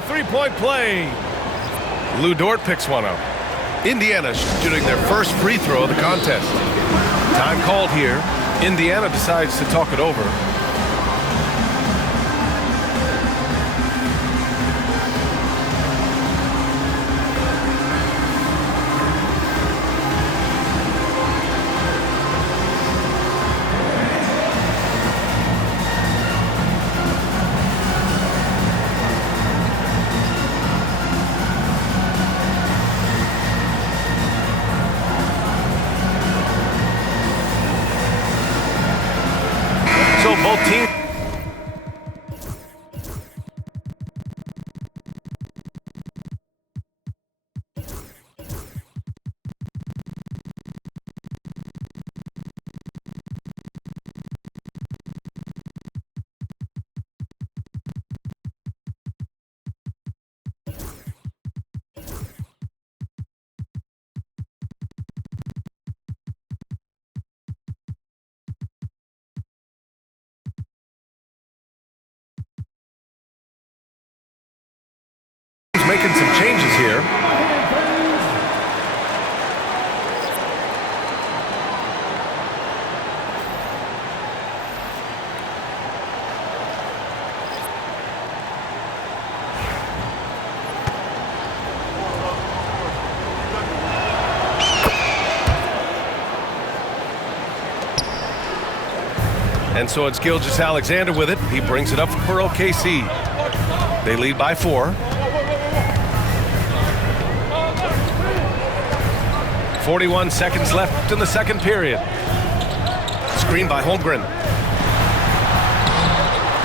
a three-point play. Lou Dort picks one up. Indiana shooting their first free throw of the contest. Time called here. Indiana decides to talk it over. So both teams. Making some changes here. And so it's Gilgeous-Alexander with it. He brings it up for OKC. They lead by 4. 41 seconds left in the second period. Screen by Holmgren.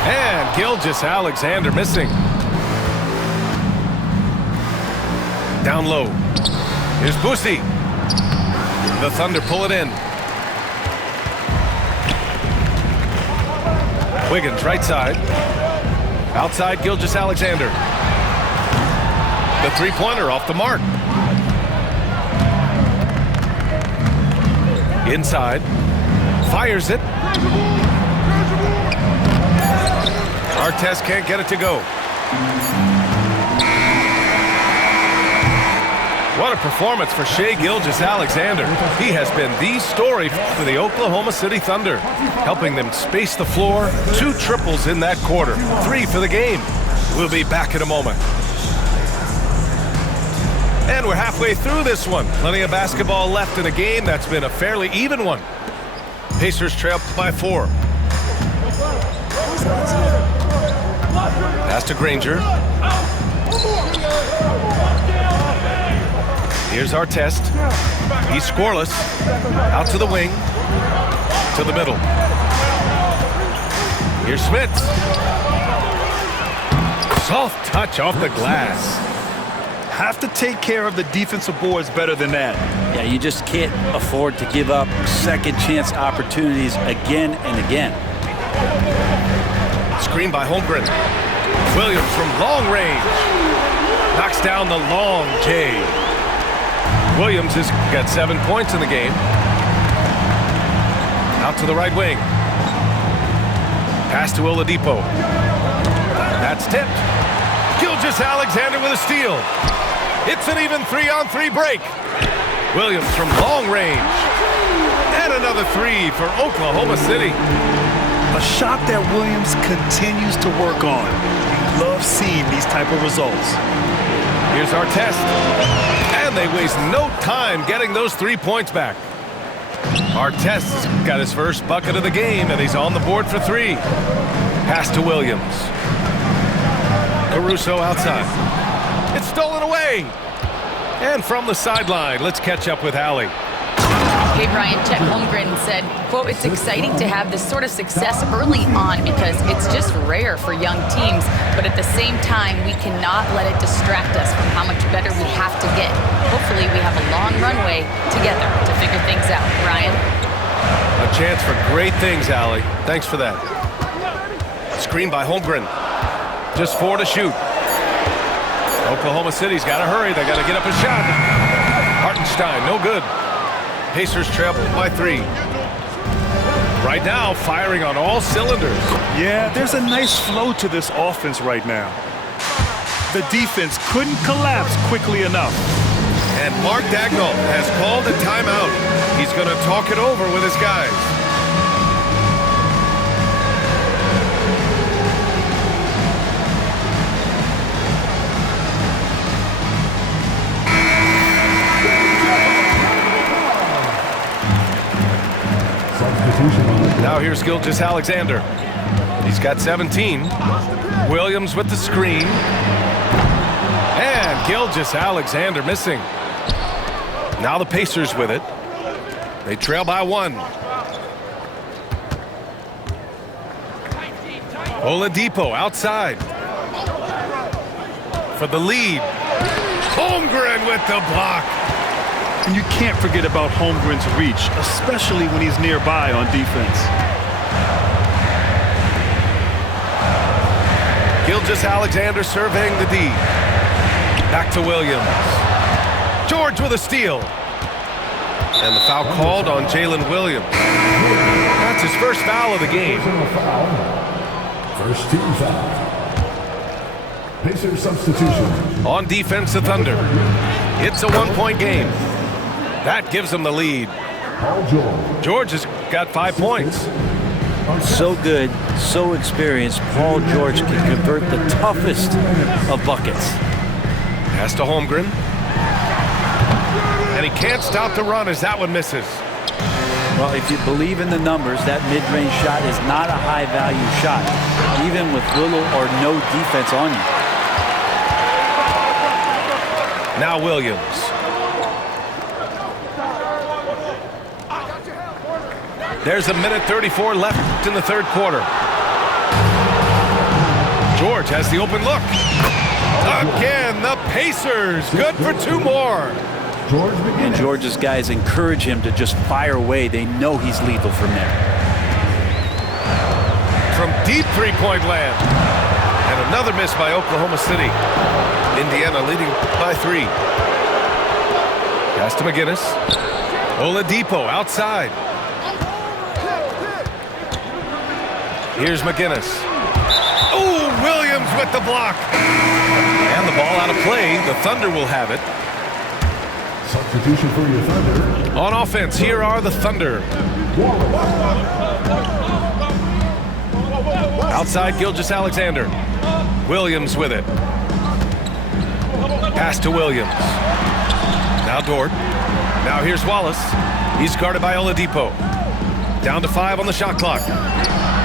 And Gilgeous-Alexander missing. Down low. Here's Boosie. The Thunder pull it in. Wiggins right side. Outside Gilgeous-Alexander. The three-pointer off the mark. Inside, fires it. Artest can't get it to go. What a performance for Shai Gilgeous-Alexander. He has been the story for the Oklahoma City Thunder, helping them space the floor. 2 triples in that quarter, 3 for the game. We'll be back in a moment. And we're halfway through this one. Plenty of basketball left in a game that's been a fairly even one. Pacers trail by 4. Pass to Granger. Here's Artest. He's scoreless. Out to the wing. To the middle. Here's Smits. Soft touch off the glass. Have to take care of the defensive boards better than that. Yeah, you just can't afford to give up second chance opportunities again and again. Screen by Holmgren. Williams from long range. Knocks down the long J. Williams has got 7 points in the game. Out to the right wing. Pass to Oladipo. That's tipped. Gilgeous-Alexander with a steal. It's an even 3-on-3 break. Williams from long range. And another 3 for Oklahoma City. A shot that Williams continues to work on. You love seeing these type of results. Here's Artest. And they waste no time getting those 3 points back. Artest got his first bucket of the game, and he's on the board for 3. Pass to Williams. Caruso outside. It's stolen away. And from the sideline, let's catch up with Allie. Hey, Brian, Chet Holmgren said, quote, "It's exciting to have this sort of success early on because it's just rare for young teams, but at the same time, we cannot let it distract us from how much better we have to get. Hopefully, we have a long runway together to figure things out." Brian? A chance for great things, Allie. Thanks for that. Screen by Holmgren. Just 4 to shoot. Oklahoma City's got to hurry. They got to get up a shot. Hartenstein, no good. Pacers trail by 3. Right now, firing on all cylinders. Yeah, there's a nice flow to this offense right now. The defense couldn't collapse quickly enough. And Mark Daigneault has called a timeout. He's going to talk it over with his guys. Now here's Gilgeous-Alexander. He's got 17. Williams with the screen. And Gilgeous-Alexander missing. Now the Pacers with it. They trail by 1. Oladipo outside. For the lead. Holmgren with the block. And you can't forget about Holmgren's reach, especially when he's nearby on defense. Gilgeous-Alexander surveying the D. Back to Williams. George with a steal. And the foul called on Jalen Williams. That's his first foul of the game. First team foul. Pacers substitution. On defense, the Thunder. It's a 1-point game. That gives them the lead. Paul George. George has got 5 points. So good, so experienced. Paul George can convert the toughest of buckets. Pass to Holmgren. And he can't stop the run as that one misses. Well, if you believe in the numbers, that mid-range shot is not a high-value shot, even with little or no defense on you. Now Williams. There's 1:34 left in the third quarter. George has the open look. Again, the Pacers. Good for 2 more. And George's guys encourage him to just fire away. They know he's lethal from there. From deep three-point land. And another miss by Oklahoma City. Indiana leading by 3. Pass to McGinnis. Oladipo outside. Here's McGinnis. Oh, Williams with the block. And the ball out of play. The Thunder will have it. Substitution for your Thunder. On offense, here are the Thunder. Outside, Gilgeous-Alexander. Williams with it. Pass to Williams. Now Dort. Now here's Wallace. He's guarded by Oladipo. Down to 5 on the shot clock.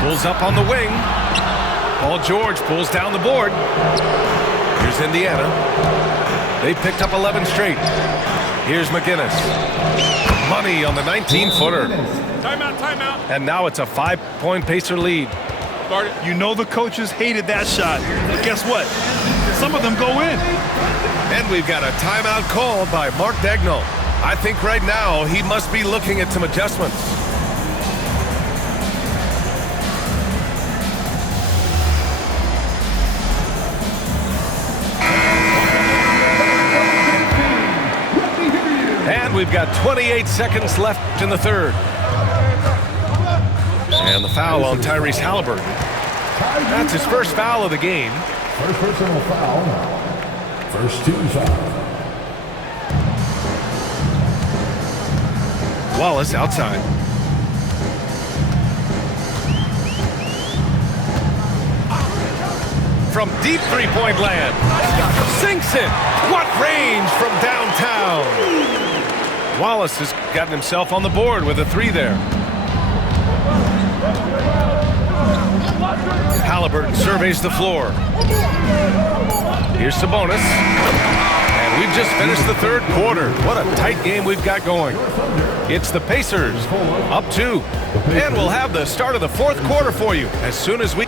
Pulls up on the wing. Paul George pulls down the board. Here's Indiana. They picked up 11 straight. Here's McGinnis. Money on the 19-footer. Timeout, timeout. And now it's a 5-point Pacer lead. You know the coaches hated that shot. But guess what? Some of them go in. And we've got a timeout called by Mark Daigneault. I think right now he must be looking at some adjustments. And we've got 28 seconds left in the third. And the foul on Tyrese Halliburton. That's his first foul of the game. First personal foul. First team foul. Wallace outside. From deep three-point land. Sinks it. What range from downtown. Wallace has gotten himself on the board with a 3 there. Halliburton surveys the floor. Here's Sabonis. And we've just finished the third quarter. What a tight game we've got going. It's the Pacers up 2. And we'll have the start of the fourth quarter for you as soon as we...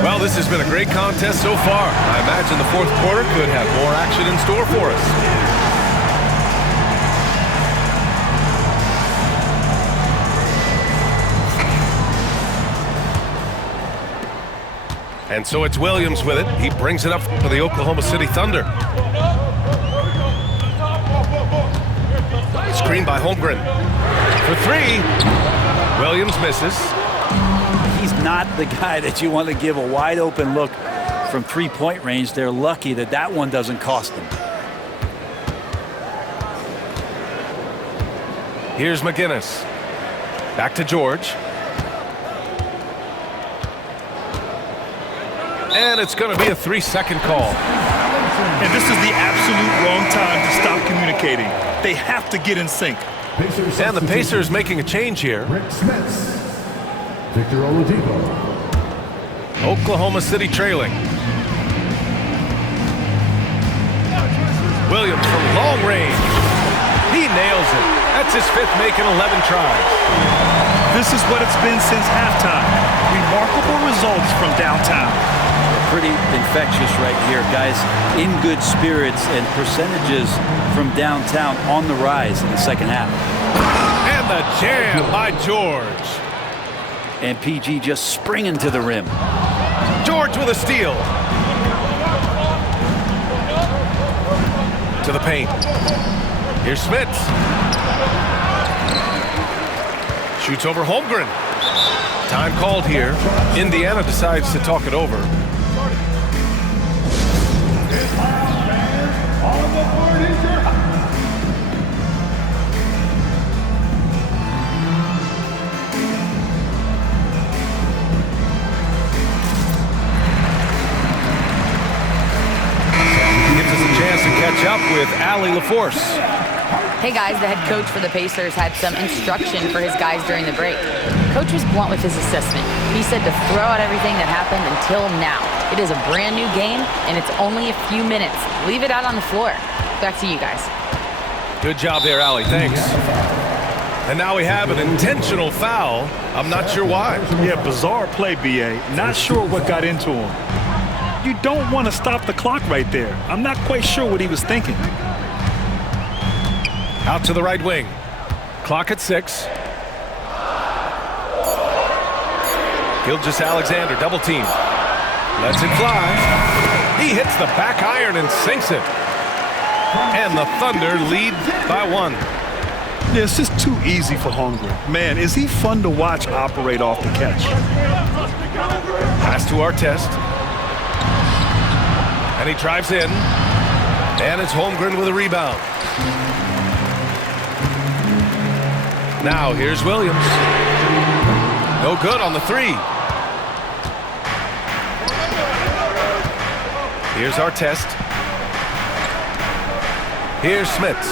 Well, this has been a great contest so far. I imagine the fourth quarter could have more action in store for us. And so it's Williams with it. He brings it up for the Oklahoma City Thunder. Screen by Holmgren. For 3. Williams misses. He's not the guy that you want to give a wide open look from three-point range. They're lucky that that one doesn't cost them. Here's McGinnis. Back to George. And it's going to be a 3-second call. And this is the absolute wrong time to stop communicating. They have to get in sync. And the Pacers making a change here. Rick Smits. Victor Oladipo. Oklahoma City trailing. Williams from long range. He nails it. That's his 5th make in 11 tries. This is what it's been since halftime. Remarkable results from downtown. Pretty infectious right here, guys. In good spirits, and percentages from downtown on the rise in the second half. And the jam by George. And PG just springing to the rim. George with a steal. To the paint. Here's Smits. Shoots over Holmgren. Time called here. Indiana decides to talk it over. Gives us a chance to catch up with Allie LaForce. Hey guys, the head coach for the Pacers had some instruction for his guys during the break. Coach was blunt with his assessment. He said to throw out everything that happened until now. It is a brand new game, and it's only a few minutes. Leave it out on the floor. Back to you guys. Good job there, Allie. Thanks. And now we have an intentional foul. I'm not sure why. Yeah, bizarre play, B.A. Not sure what got into him. You don't want to stop the clock right there. I'm not quite sure what he was thinking. Out to the right wing. Clock at 6. Gilgeous-Alexander double team. Lets it fly. He hits the back iron and sinks it. And the Thunder lead by 1. Yeah, it's just too easy for Holmgren. Man, is he fun to watch operate off the catch. Pass to Artest. And he drives in. And it's Holmgren with a rebound. Now here's Williams. No good on the 3. Here's Artest. Here's Smits.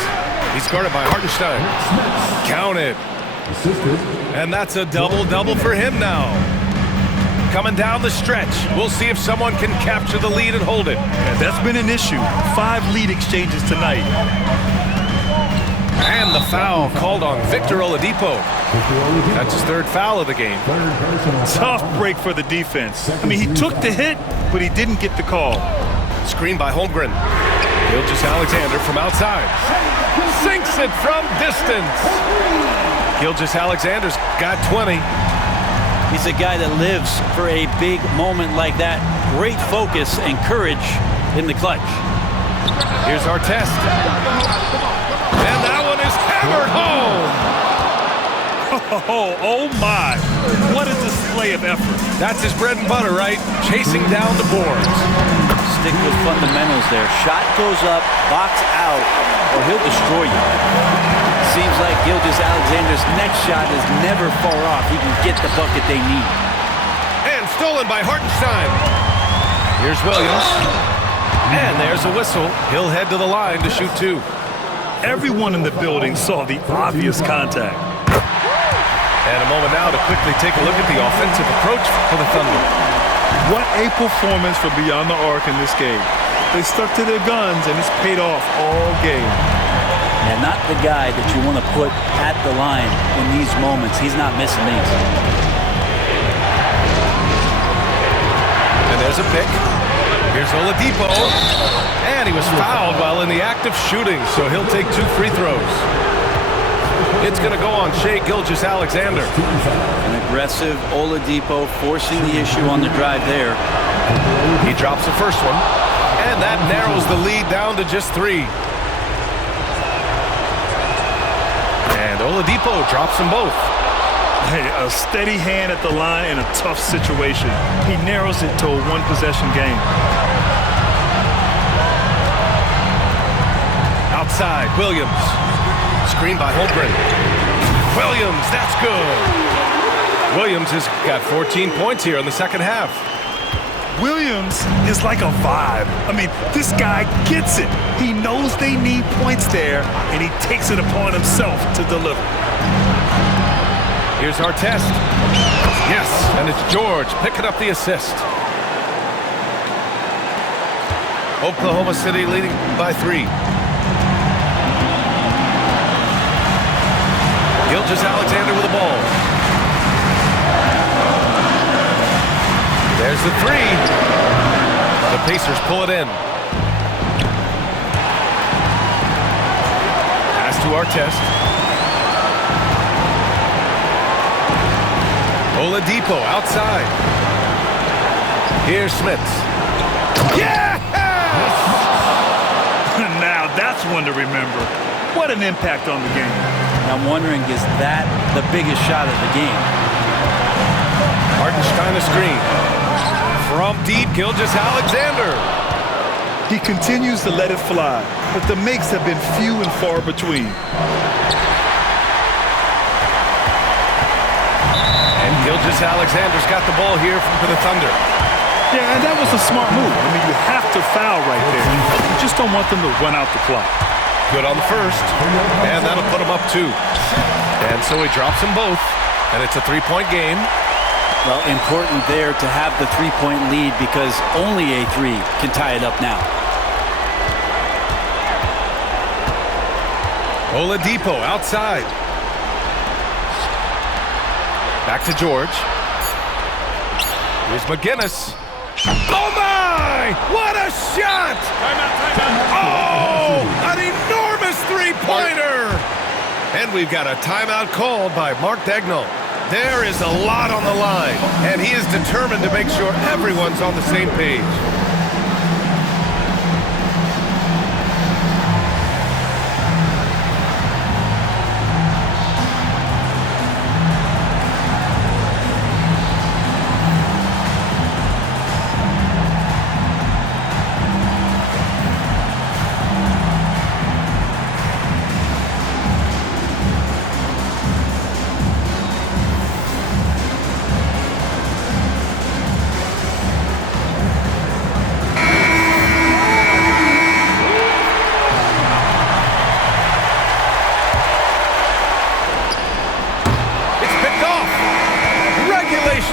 He's guarded by Hartenstein. Counted. And that's a double-double for him now. Coming down the stretch. We'll see if someone can capture the lead and hold it. Yeah, that's been an issue. 5 lead exchanges tonight. And the foul called on Victor Oladipo. That's his 3rd foul of the game. Tough break for the defense. I mean, he took the hit, but he didn't get the call. Screen by Holmgren. Gilgeous-Alexander from outside. Sinks it from distance. Gilgeous-Alexander's got 20. He's a guy that lives for a big moment like that. Great focus and courage in the clutch. Here's Artest. And that one is hammered home. Oh my. What a display of effort. That's his bread and butter, right? Chasing down the boards. Stick with fundamentals there. Shot goes up, box out, or he'll destroy you. Seems like Gilgeous-Alexander's next shot is never far off. He can get the bucket they need. And stolen by Hartenstein. Here's Williams. And there's a whistle. He'll head to the line to shoot 2. Everyone in the building saw the obvious contact. And a moment now to quickly take a look at the offensive approach for the Thunder. What a performance for Beyond the Arc in this game. They stuck to their guns, and it's paid off all game. And not the guy that you want to put at the line in these moments. He's not missing these. And there's a pick. Here's Oladipo. And he was fouled while in the act of shooting, so he'll take 2 free throws. It's going to go on Shai Gilgeous-Alexander. An aggressive Oladipo forcing the issue on the drive there. He drops the first one, and that narrows the lead down to just 3. And Oladipo drops them both. Hey, a steady hand at the line in a tough situation. He narrows it to a one-possession game. Outside, Williams. Screen by Holmgren. Williams, that's good. Williams has got 14 points here in the second half. Williams is like a vibe. I mean, this guy gets it. He knows they need points there, and he takes it upon himself to deliver. Here's our test. Yes, and it's George picking up the assist. Oklahoma City leading by 3. Gilgeous-Alexander with the ball. There's the 3. The Pacers pull it in. Pass to Artest. Oladipo outside. Here's Smits. Yes! Now that's one to remember. What an impact on the game. I'm wondering, is that the biggest shot of the game? Hartenstein a screen. From deep, Gilgeous-Alexander. He continues to let it fly, but the makes have been few and far between. And Gilgeous-Alexander's got the ball here for the Thunder. Yeah, and that was a smart move. I mean, you have to foul right there. You just don't want them to run out the clock. Good on the first, and that'll put him up 2. And so he drops them both, and it's a 3-point game. Well, important there to have the 3-point lead because only a 3 can tie it up now. Oladipo outside. Back to George. Here's McGinnis. Oh my! What a shot! Oh, an enormous three-pointer! And we've got a timeout called by Mark Daigneault. There is a lot on the line, and he is determined to make sure everyone's on the same page.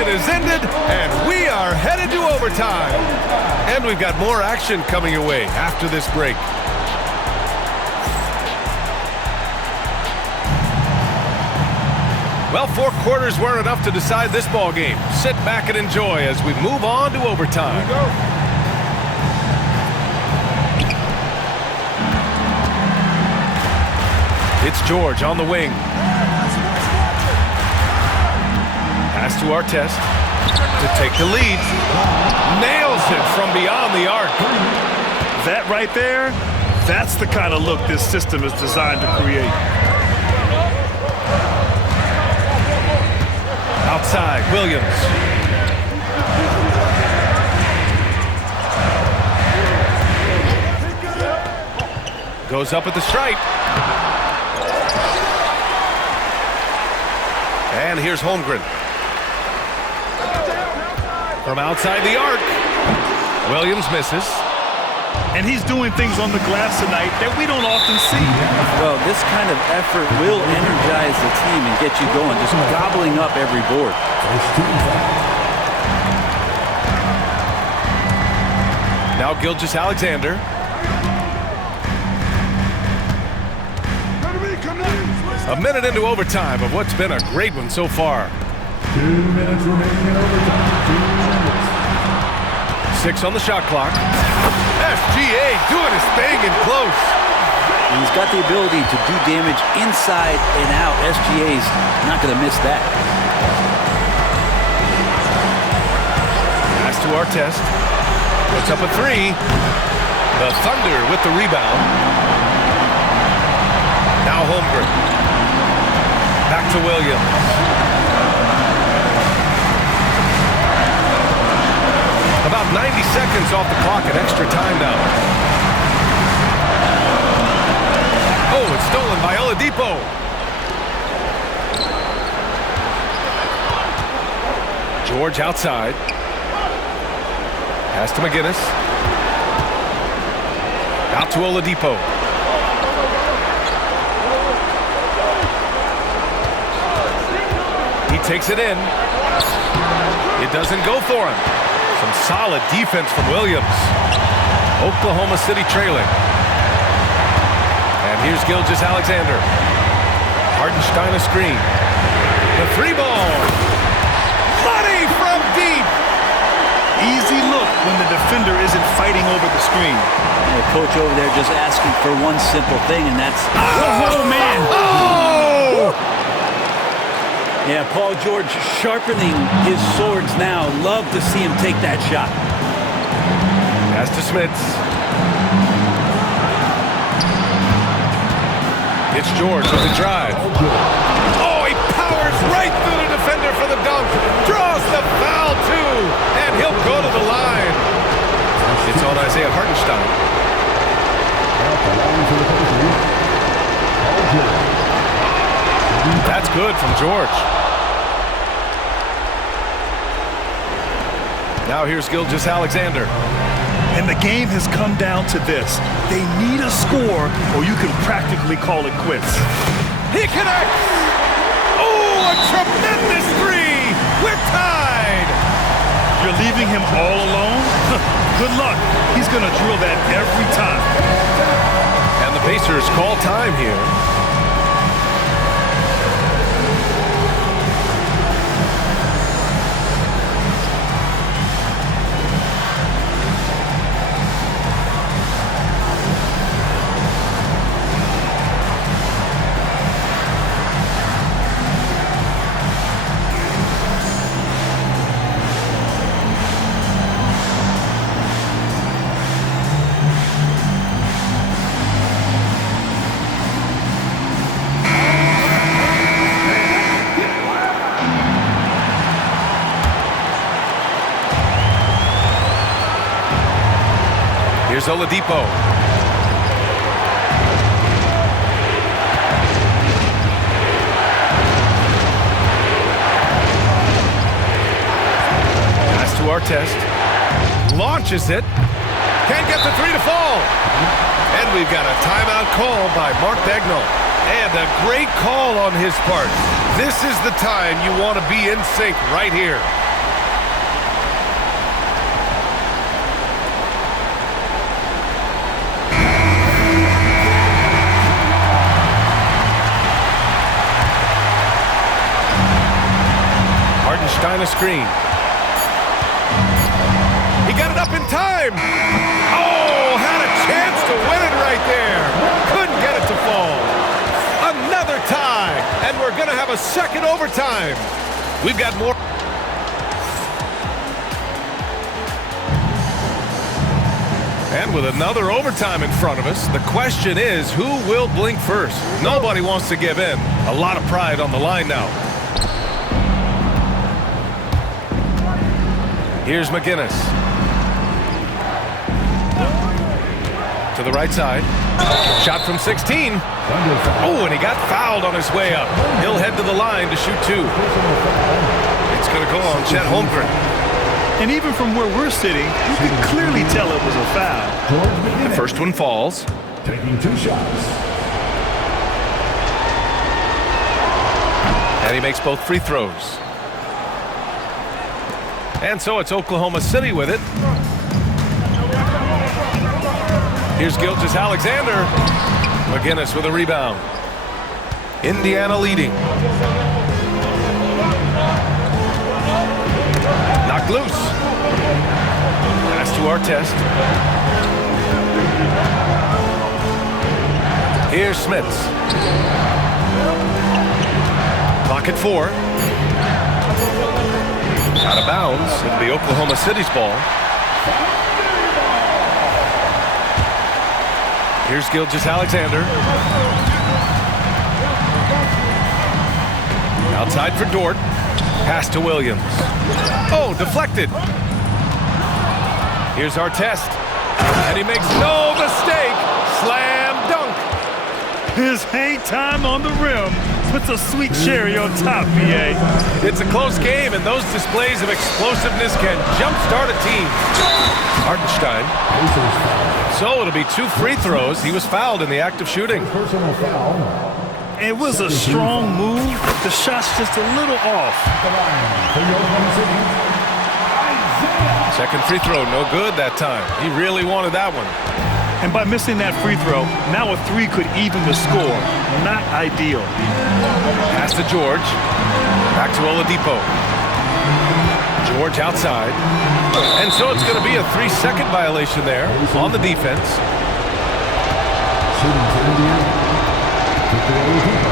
Is ended, and we are headed to overtime. And we've got more action coming your way after this break. Well, 4 quarters weren't enough to decide this ball game. Sit back and enjoy as we move on to overtime. It's George on the wing. Pass to Artest to take the lead. Nails it from beyond the arc. That right there, that's the kind of look this system is designed to create. Outside, Williams. Goes up at the stripe. And here's Holmgren. From outside the arc, Williams misses. And he's doing things on the glass tonight that we don't often see. Well, this kind of effort will energize the team and get you going, just gobbling up every board. Now Gilgeous-Alexander. A minute into overtime of what's been a great one so far. 2 minutes remaining in overtime. 2 minutes. 6 on the shot clock. SGA doing his thing in close. And he's got the ability to do damage inside and out. SGA's not going to miss that. Pass to Artest. Puts up a 3. The Thunder with the rebound. Now Holmgren. Back to Williams. About 90 seconds off the clock at extra time now. Oh, it's stolen by Oladipo. George outside. Pass to McGinnis. Out to Oladipo. He takes it in. It doesn't go for him. Some solid defense from Williams. Oklahoma City trailing. And here's Gilgeous-Alexander. Hartenstein a screen. The three ball. Money from deep. Easy look when the defender isn't fighting over the screen. The coach over there just asking for one simple thing, and that's... Oh, man! Oh! Yeah, Paul George sharpening his swords now. Love to see him take that shot. Pass to Smits. It's George with the drive. Oh, he powers right through the defender for the dunk. Draws the foul, too. And he'll go to the line. It's on Isaiah Hartenstein. That's good from George. Now here's Gilgeous-Alexander. And the game has come down to this. They need a score, or you can practically call it quits. He connects! Oh, a tremendous three! We're tied! You're leaving him all alone? Good luck. He's going to drill that every time. And the Pacers call time here. Here's Oladipo. Pass to Artest. Launches it. Can't get the three to fall. And we've got a timeout call by Mark Daigneault. And a great call on his part. This is the time you want to be in sync right here. Hartenstein a screen. He got it up in time. Oh, had a chance to win it right there. Couldn't get it to fall. Another tie, and we're going to have a second overtime. We've got more. And with another overtime in front of us, the question is, who will blink first? Nobody wants to give in. A lot of pride on the line now. Here's McGinnis. To the right side. Shot from 16. Oh, and he got fouled on his way up. He'll head to the line to shoot two. It's going to go on Chet Holmgren. And even from where we're sitting, you can clearly tell it was a foul. The first one falls. Taking two shots. And he makes both free throws. And so it's Oklahoma City with it. Here's Gilgeous-Alexander. McGinnis with a rebound. Indiana leading. Knocked loose. Pass to Artest. Here's Smits. Clock at 4. Out of bounds. It'll be Oklahoma City's ball. Here's Gilgeous-Alexander. Outside for Dort. Pass to Williams. Oh, deflected. Here's our test. And he makes no mistake. Slam dunk. His hang time on the rim puts a sweet cherry on top, BA. It's a close game, and those displays of explosiveness can jumpstart a team. Hartenstein. So it'll be 2 free throws. He was fouled in the act of shooting. Personal foul. It was a strong move. The shot's just a little off. The line for Oklahoma City. Isaiah. Second free throw, no good that time. He really wanted that one. And by missing that free throw, now a 3 could even the score. Not ideal. Pass to George. Back to Oladipo. George outside. And so it's going to be a 3-second violation there on the defense. Shooting to Indiana. Victor Oladipo.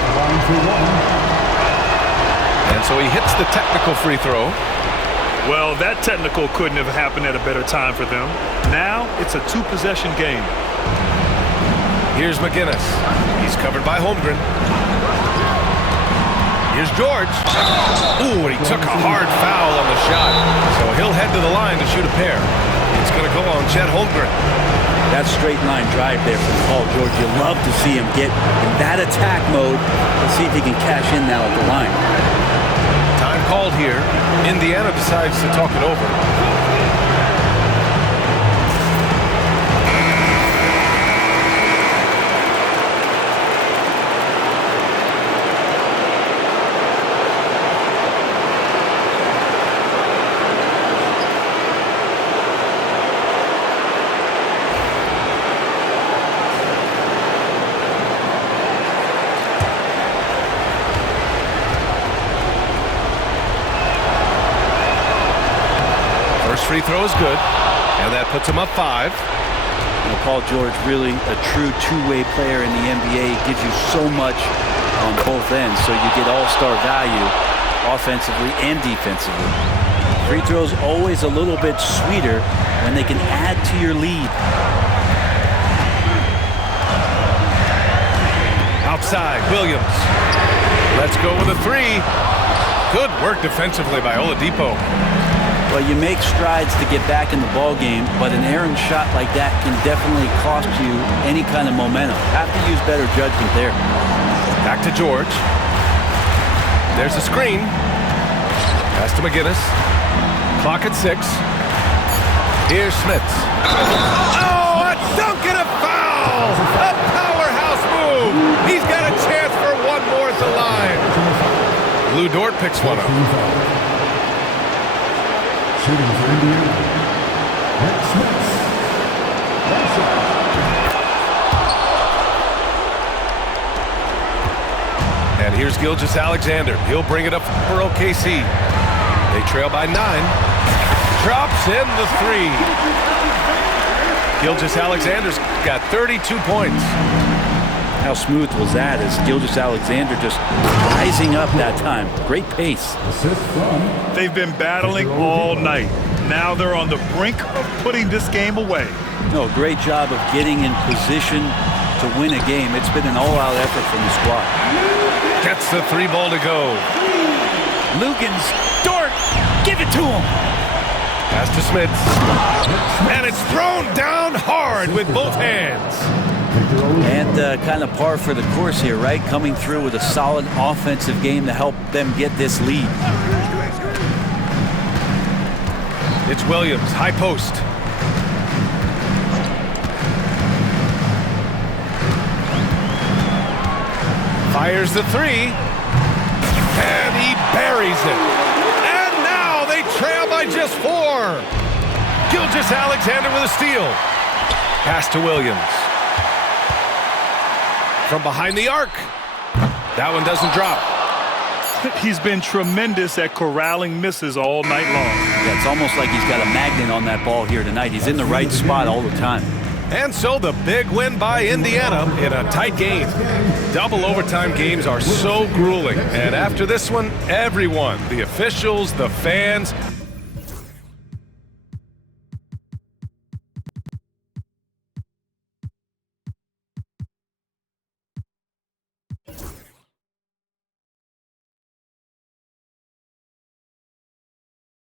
The line for 1. And so he hits the technical free throw. Well, that technical couldn't have happened at a better time for them. Now it's a 2-possession game. Here's McGinnis. He's covered by Holmgren. Here's George. Ooh, and he took a hard foul on the shot. So he'll head to the line to shoot a pair. It's going to go on Chet Holmgren. That straight line drive there from Paul George. You love to see him get in that attack mode. Let's see if he can cash in now at the line. Time called here. Indiana decides to talk it over. Free throw is good, and that puts him up 5. Paul George, really a true two-way player in the NBA. Gives you so much on both ends, so you get all-star value offensively and defensively. Free throws always a little bit sweeter when they can add to your lead. Outside, Williams. Let's go with a 3. Good work defensively by Oladipo. Well, you make strides to get back in the ball game, but an errant shot like that can definitely cost you any kind of momentum. Have to use better judgment there. Back to George. There's a screen. Pass to McGinnis. Clock at 6. Here's Smith. Oh, a dunk and a foul! A powerhouse move! He's got a chance for one more at the line. Lou Dort picks one up. Shooting for Indiana. Nick Smith. And here's Gilgeous-Alexander. He'll bring it up for OKC. They trail by 9. Drops in the 3. Gilgeous-Alexander's got 32 points. How smooth was that as Gilgeous-Alexander just rising up that time. Great pace. Assist from. They've been battling all night. Now they're on the brink of putting this game away. No, great job of getting in position to win a game. It's been an all-out effort from the squad. Gets the 3 ball to go. Lugans, Dort, give it to him. Pass to Smith. And it's thrown down hard with both hands. And kind of par for the course here, right? Coming through with a solid offensive game to help them get this lead. It's Williams, high post. Fires the 3. And he buries it. And now they trail by just 4. Gilgeous-Alexander with a steal. Pass to Williams. From behind the arc. That one doesn't drop. He's been tremendous at corralling misses all night long. Yeah, it's almost like he's got a magnet on that ball here tonight. He's in the right spot all the time. And so the big win by Indiana in a tight game. Double overtime games are so grueling. And after this one, everyone, the officials, the fans,